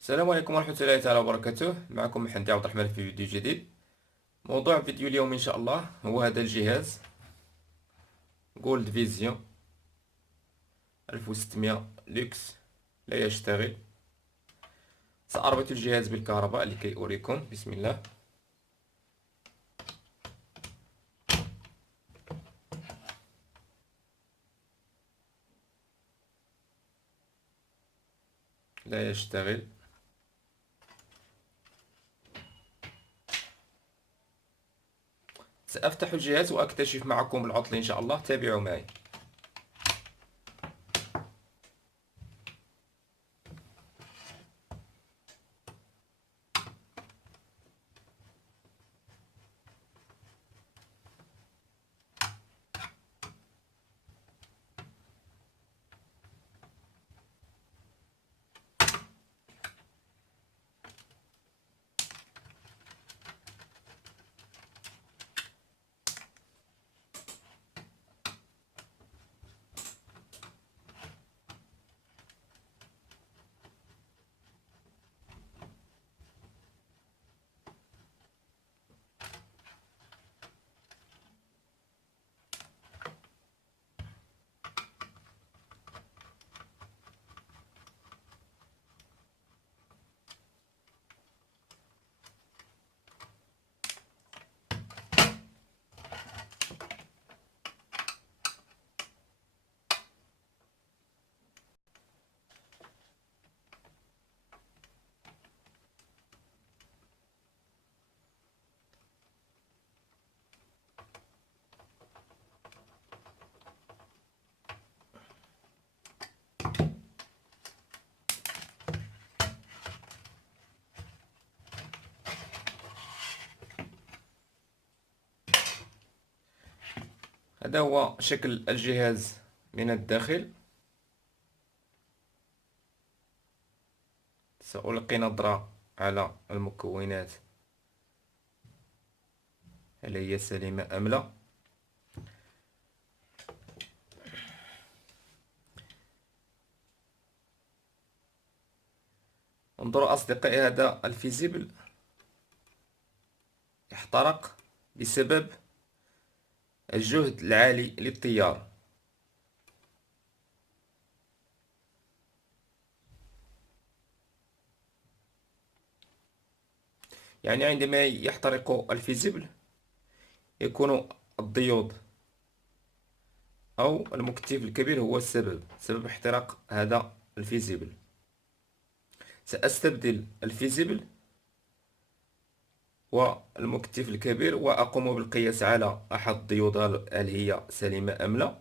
السلام عليكم ورحمة الله تعالى وبركاته. معكم محمد عبد الرحمن في فيديو جديد. موضوع فيديو اليوم إن شاء الله هو هذا الجهاز جولد فيزيون 1600 لوكس لا يشتغل. سأربط الجهاز بالكهرباء لكي أريكم. بسم الله. لا يشتغل. سأفتح الجهاز وأكتشف معكم العطل إن شاء الله. تابعوا معي. هذا هو شكل الجهاز من الداخل. سألقي نظرة على المكونات، هل هي سليمة أم لا. انظروا أصدقائي، هذا الفيزيبل احترق بسبب الجهد العالي للتيار. يعني عندما يحترق الفيزيبل يكون الديود أو المكتف الكبير هو سبب احتراق هذا الفيزيبل. سأستبدل الفيزيبل والمكتف الكبير وأقوم بالقياس على أحد الديود هل هي سليمة أم لا.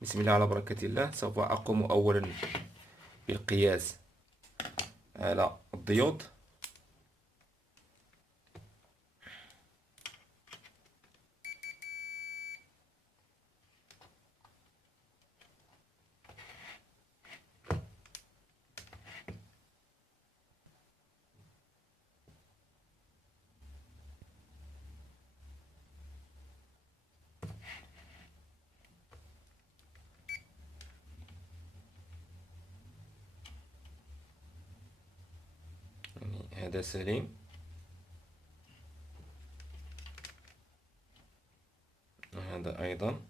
بسم الله على بركة الله. سوف أقوم أولا بالقياس على الديود. يعني هذا سليم، هذا أيضا.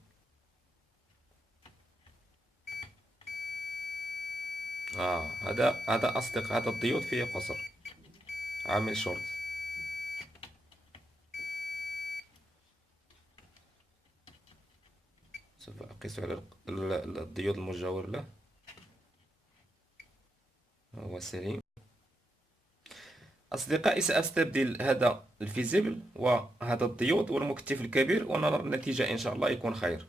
هذا أصدق، هذا الديود فيه قصر، عامل شورت. سوف أقيس على الديود المجاور له، هو سليم. أصدقائي، سأستبدل هذا الفيزيبل وهذا الديود والمكتف الكبير ونرى النتيجة إن شاء الله يكون خير.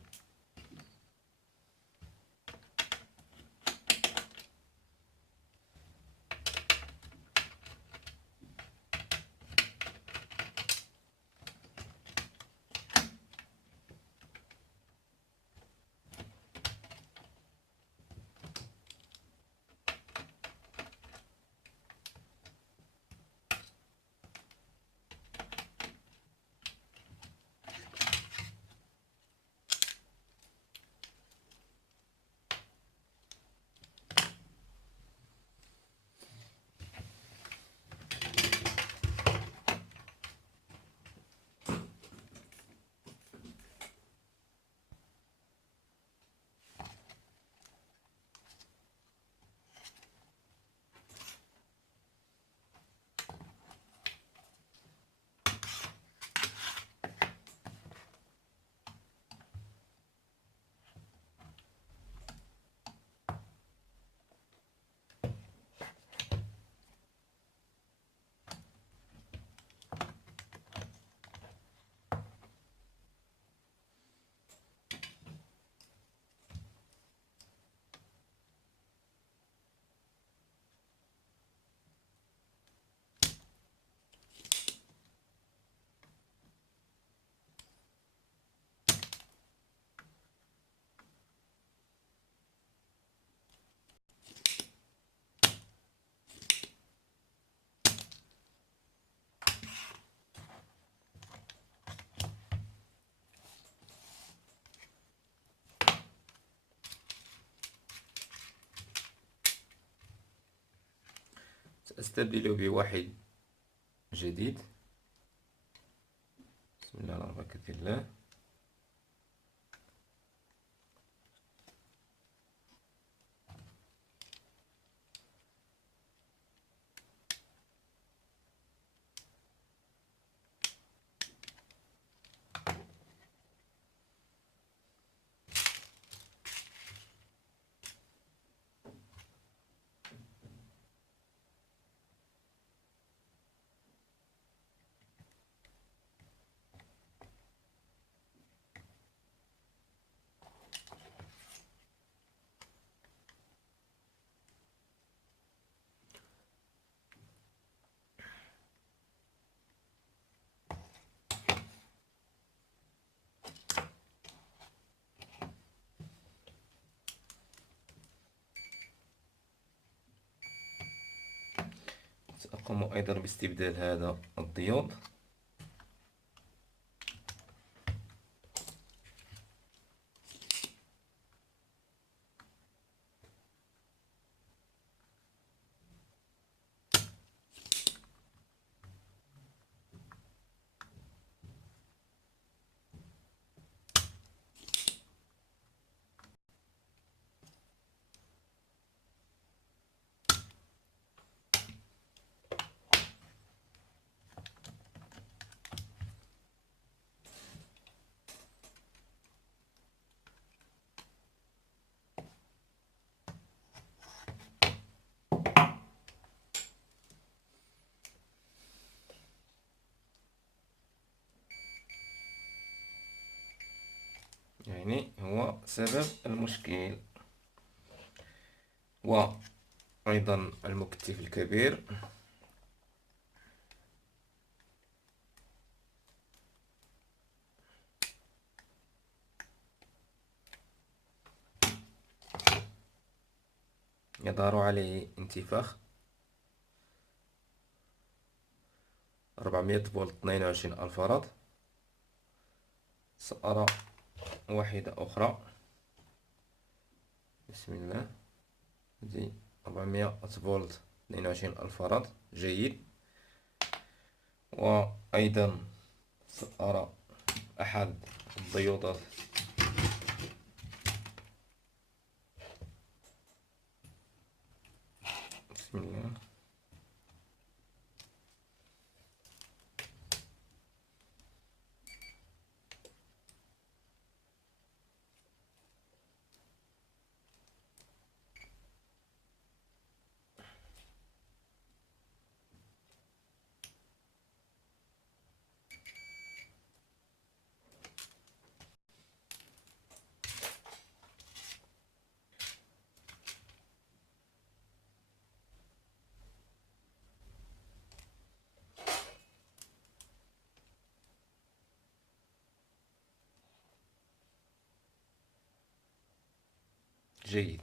سأستبدل بواحد جديد. بسم الله على بركة الله. سأقوم أيضا باستبدال هذا الديود. يعني هو سبب المشكل. وأيضا المكتف الكبير. يظهر عليه انتفاخ 400 فولت 22 الفاراد. سأرى واحدة أخرى. بسم الله. هذه 400 فولت 22 الفاراد، جيد. وأيضا سأرى أحد الديودات بسم الله. جيد.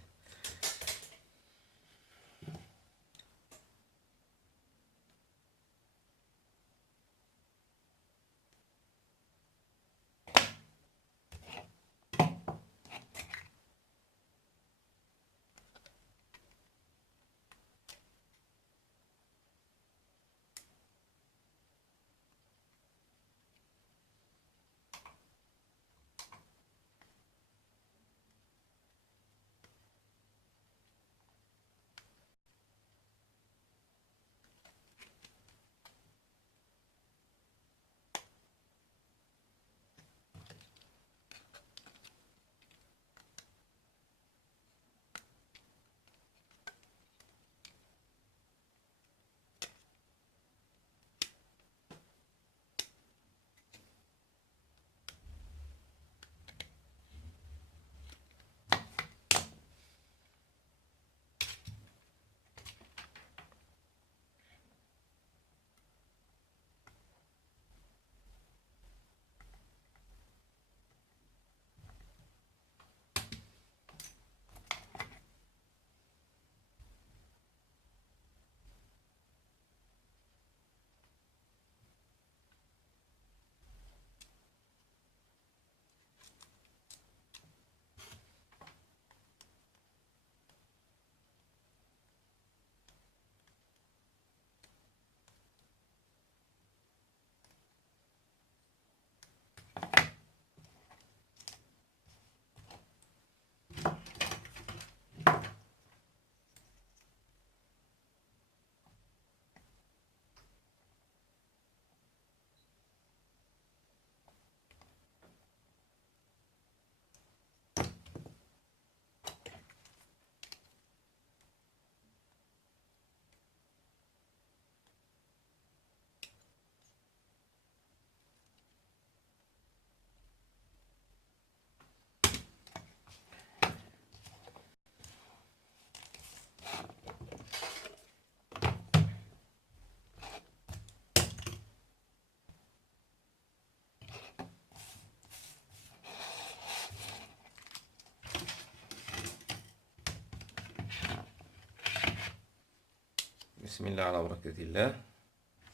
بسم الله على بركة الله.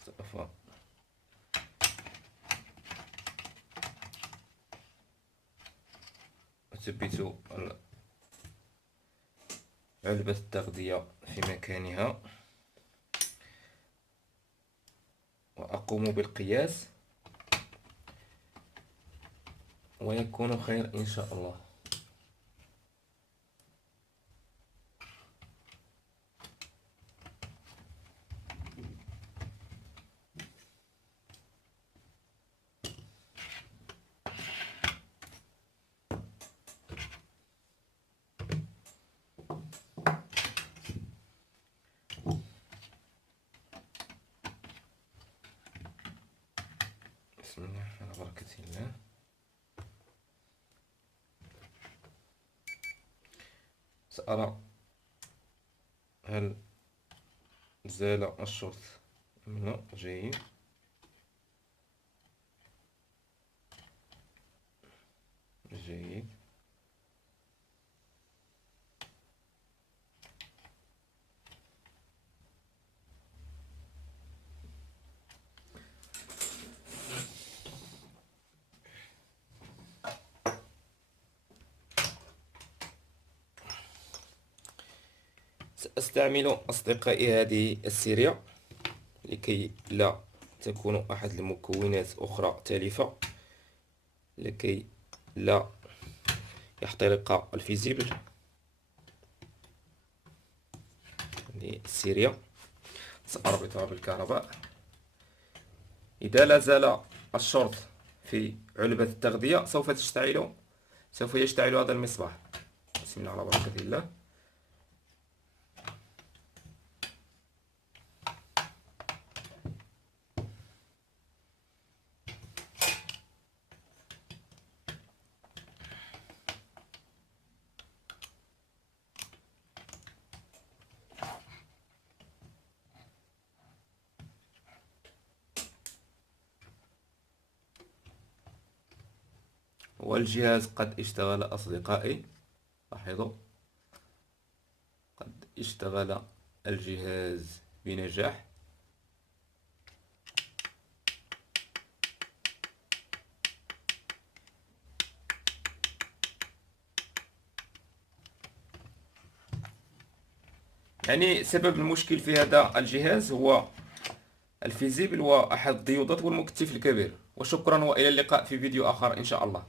سوف أثبت علبة التغذية في مكانها وأقوم بالقياس، ويكون خير إن شاء الله. بسم الله على بركة الله. سأرى هل زال الشرط أم لا. جيد. جيد. سأستعمل أصدقائي هذه السيريا لكي لا تكون أحد المكونات أخرى تالفة، لكي لا يخترق الفيزيبل. هذه السيريا سأربطها بالكهرباء. إذا لا زال الشرط في علبة التغذية سوف يشتعل هذا المصباح. بسم الله على بركة الله. والجهاز قد اشتغل أصدقائي، لاحظوا، قد اشتغل الجهاز بنجاح. يعني سبب المشكل في هذا الجهاز هو الفيزيبل وأحد الديودات والمكثف الكبير. وشكرا وإلى اللقاء في فيديو آخر إن شاء الله.